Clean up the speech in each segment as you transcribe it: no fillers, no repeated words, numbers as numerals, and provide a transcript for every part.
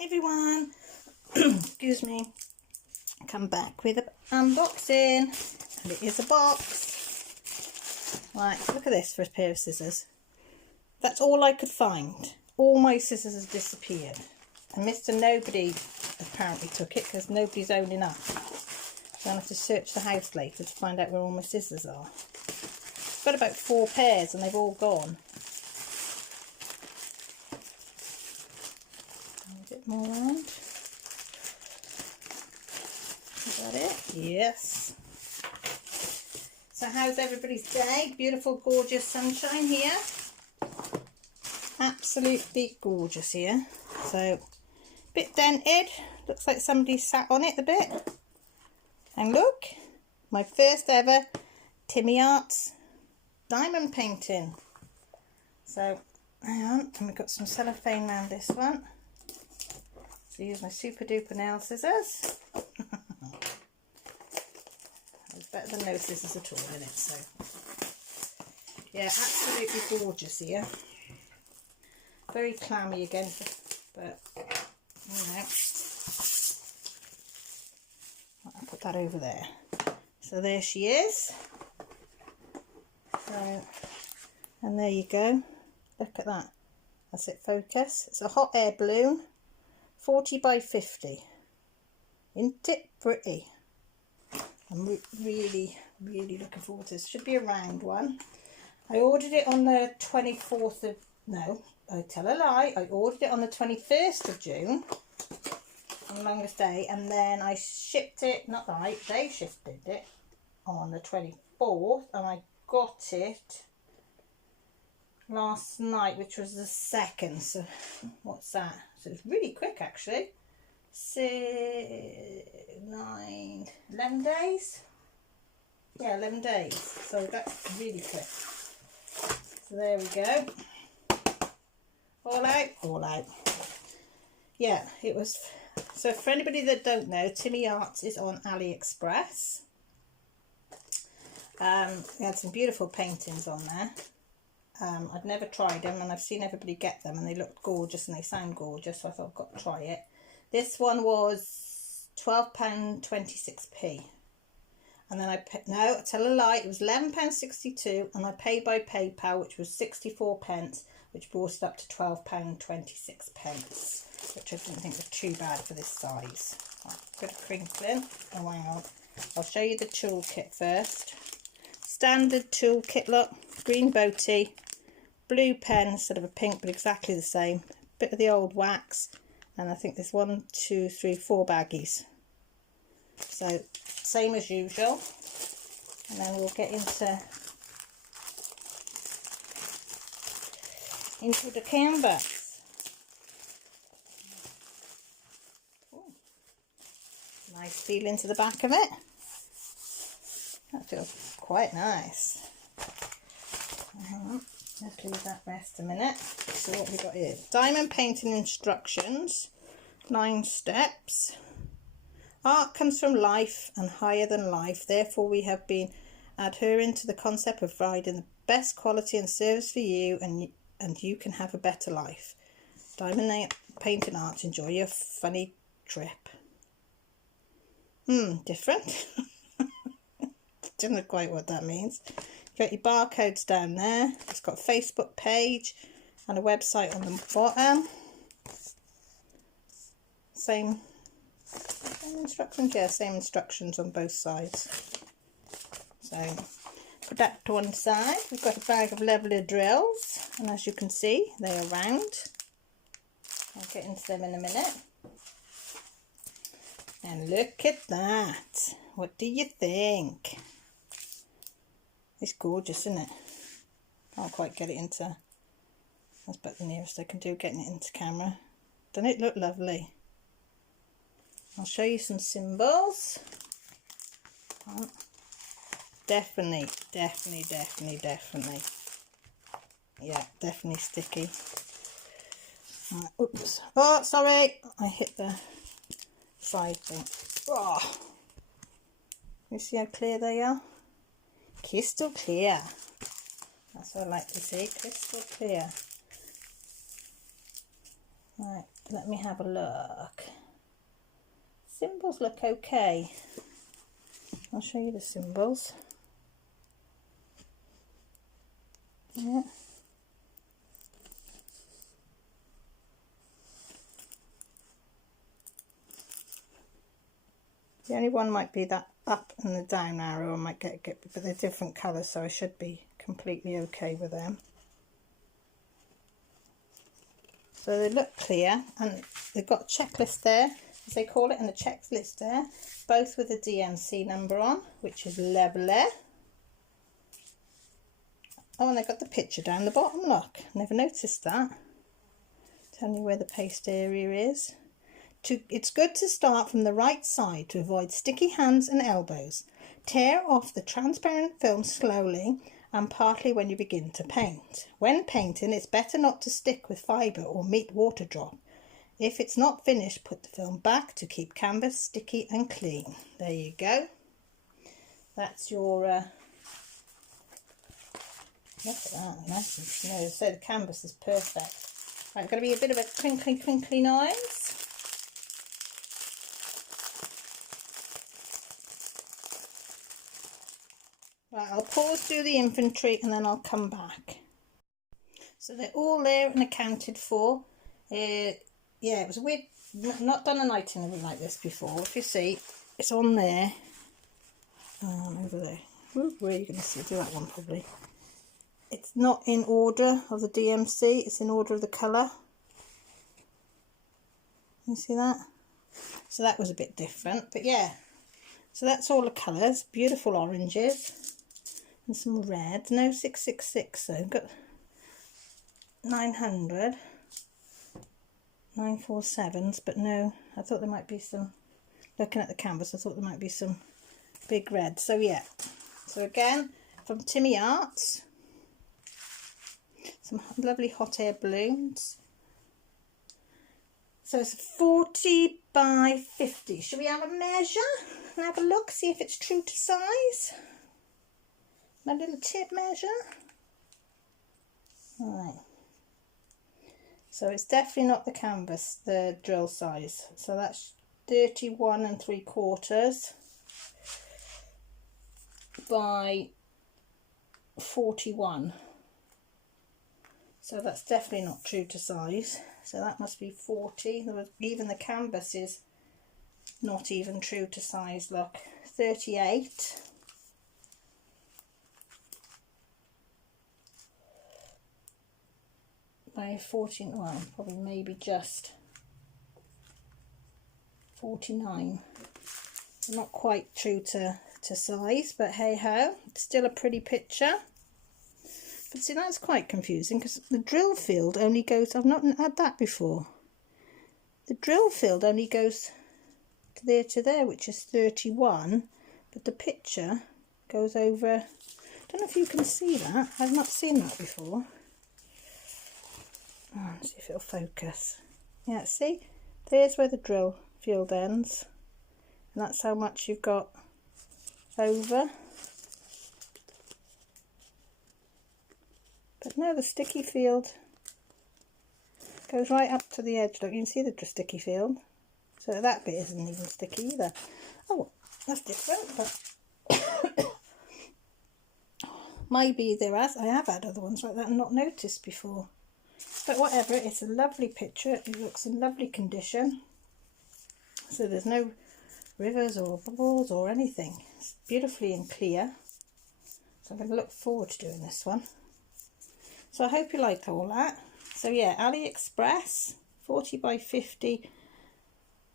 Hi everyone, excuse me, come back with an unboxing, and it is a box. Right, look at this for a pair of scissors. That's all I could find. All my scissors have disappeared, and Mr. Nobody apparently took it because nobody's owning up. So I'm going to have to search the house later to find out where all my scissors are. I've got about 4 pairs and they've all gone. A bit more around. Is that it? Yes. So how's everybody's day? Beautiful, gorgeous sunshine here. Absolutely gorgeous here. So, a bit dented. Looks like somebody sat on it a bit. And look, my first ever TINMI Arts diamond painting. So, hang on, and we've got some cellophane around this one. So use my super duper nail scissors. It's better than no scissors at all in it, so yeah, absolutely gorgeous here. Very clammy again, but you know, I'll put that over there. So there she is. So, and there you go. Look at that. That's it, focus. It's a hot air balloon. 40 by 50. Isn't it pretty? I'm really looking forward to this. Should be a round one. I ordered it on the 24th of... No, I tell a lie. I ordered it on the 21st of June. On the longest day. And then I shipped it... Not I. They shipped it on the 24th. And I got it last night, which was the 2nd. So what's that? So it's really quick actually. 11 days. Yeah, 11 days. So that's really quick. So there we go. All out. Yeah, it was. So for anybody that don't know, TINMI Arts is on AliExpress. We had some beautiful paintings on there. I'd never tried them, and I've seen everybody get them, and they look gorgeous and they sound gorgeous, so I thought I've got to try it. This one was £12.26p, and then I tell a lie, it was £11.62, and I paid by PayPal, which was 64p, which brought it up to £12.26, which I didn't think was too bad for this size. Right, bit of crinkling. Oh, hang on. I'll show you the toolkit first. Standard toolkit, look, green boaty, blue pen instead of a pink, but exactly the same. Bit of the old wax, and I think there's 1, 2, 3, 4 baggies. So same as usual, and then we'll get into the canvas. Ooh. Nice feeling to the back of it. That feels quite nice. Hang on, let's leave that rest a minute. So what have we got here? Diamond painting instructions, 9 steps. Art comes from life and higher than life. Therefore, we have been adhering to the concept of providing the best quality and service for you, and you can have a better life. Diamond painting arts. Enjoy your funny trip. Different. Don't know quite what that means. You've got your barcodes down there. It's got a Facebook page and a website on the bottom. Same instructions, yeah, same instructions on both sides. So put that to one side. We've got a bag of leveler drills, and as you can see, they are round. I'll get into them in a minute. And look at that. What do you think? It's gorgeous, isn't it? Can't quite get it into. That's about the nearest I can do getting it into camera. Doesn't it look lovely? I'll show you some symbols. Definitely. Yeah, definitely sticky. Right, oops. Oh, sorry. I hit the side thing. Oh. You see how clear they are? Crystal clear. That's what I like to see. Crystal clear. Right, let me have a look. Symbols look okay. I'll show you the symbols. Yeah. The only one might be that up and the down arrow. I might get but they're different colours, so I should be completely okay with them. So they look clear, and they've got a checklist there, as they call it, and a checklist there, both with a DMC number on, which is lovely. Oh, and they got the picture down the bottom, look. Never noticed that. Tell you where the paste area is. It's good to start from the right side to avoid sticky hands and elbows. Tear off the transparent film slowly and partly when you begin to paint. When painting, it's better not to stick with fibre or meet water drop. If it's not finished, put the film back to keep canvas sticky and clean. There you go. That's your... look at that, nice and smooth. So the canvas is perfect. Right, going to be a bit of a crinkly noise. Right, I'll pause, do the inventory, and then I'll come back. So they're all there and accounted for. Yeah, it was weird. Not done an itinerary like this before. If you see, it's on there. Over there. Where are you going to see? Do that one probably. It's not in order of the DMC. It's in order of the colour. You see that? So that was a bit different, but yeah. So that's all the colours. Beautiful oranges. And some red. No 666 though. Got 900. 947s, but no, I thought there might be some, looking at the canvas, I thought there might be some big red. So yeah. So again, from TINMI Arts. Some lovely hot air balloons. So it's 40 by 50. Should we have a measure and have a look, see if it's true to size? My little tip measure. Alright. So it's definitely not the canvas, the drill size. So that's 31 3/4 by 41. So that's definitely not true to size. So that must be 40. Even the canvas is not even true to size. Look, 38. By 14, well, probably maybe just 49. Not quite true to size, but hey ho, it's still a pretty picture. But see, that's quite confusing because the drill field only goes, I've not had that before. The drill field only goes to there, which is 31, but the picture goes over, I don't know if you can see that, I've not seen that before. Oh, let's see if it'll focus. Yeah, see, there's where the drill field ends, and that's how much you've got over. But no, the sticky field goes right up to the edge. Look, you can see the sticky field. So that bit isn't even sticky either. Oh, that's different, but maybe I have had other ones like that and not noticed before. But whatever, it's a lovely picture. It looks in lovely condition. So there's no rivers or bubbles or anything. It's beautifully and clear. So I'm going to look forward to doing this one. So I hope you liked all that. So yeah, AliExpress, 40 by 50,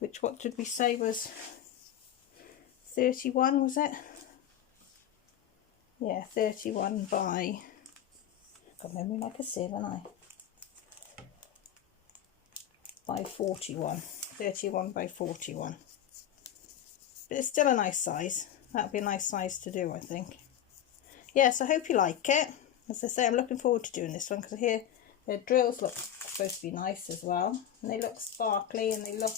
which what did we say was 31, was it? Yeah, 31 by, got memory like a sieve, haven't I? By 41, 31 by 41. But it's still a nice size. That would be a nice size to do, I think. Yes, I hope you like it. As I say, I'm looking forward to doing this one because I hear their drills look supposed to be nice as well. And they look sparkly and they look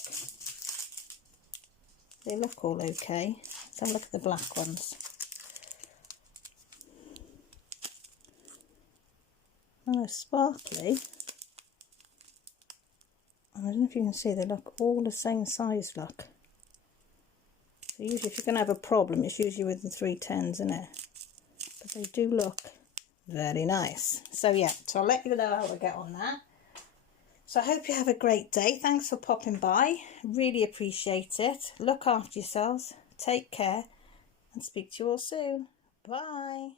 all okay. Let's have a look at the black ones. Oh, they're sparkly. I don't know if you can see, they look all the same size, look. So usually if you're going to have a problem, it's usually with the 310s, isn't it? But they do look very nice. So yeah, so I'll let you know how I get on that. So I hope you have a great day. Thanks for popping by. Really appreciate it. Look after yourselves. Take care and speak to you all soon. Bye.